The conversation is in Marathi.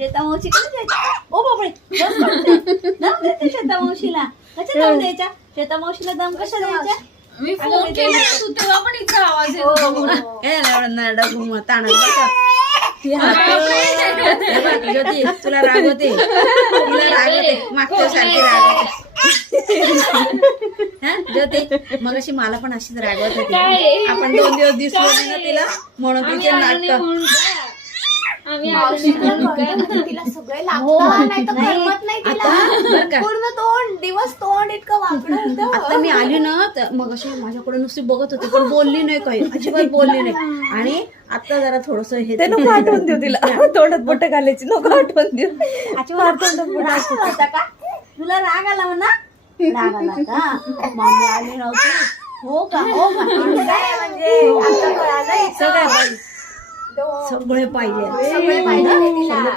श्वेता मावशीकडे जायचं. ओ बापरे, दम देते श्वेता मावशीला. कशा दम द्यायच्या? श्वेता मावशीला दम कशा द्यायच्या? मी फोन केला तू तेव्हा पण इथं आवाज येतो. ज्योती तुला रागवते, तुला रागवते, मागच्या सारखी रागवते. ज्योती मग अशी मला पण अशीच रागवत होती. आपण 2 दिवस दिसलो नाही ना तिला, म्हणून तिचे नाटक. तिला सगळे लागतं, नाही तर करमत नाही तिला. पूर्ण दिवस तोंड इतकं वाकडं होतं. आता मी आली ना तर मग अशी माझ्याकडे नुसती बघत होती, पण बोलली नाही, काही अजिबात बोलली नाही. आणि आता जरा थोडस हे ते नको आठवण देऊ तिला, तोंडात बोट घालायची, नको आठवण देऊ. राग आला का? तुला राग आला म्हणा? राग आला का? मामी आली नव्हती. हो का? हो का? म्हणजे आता कळालं. सगळ्या सगळे पाहिजे. सगळे पाहिजे तिला.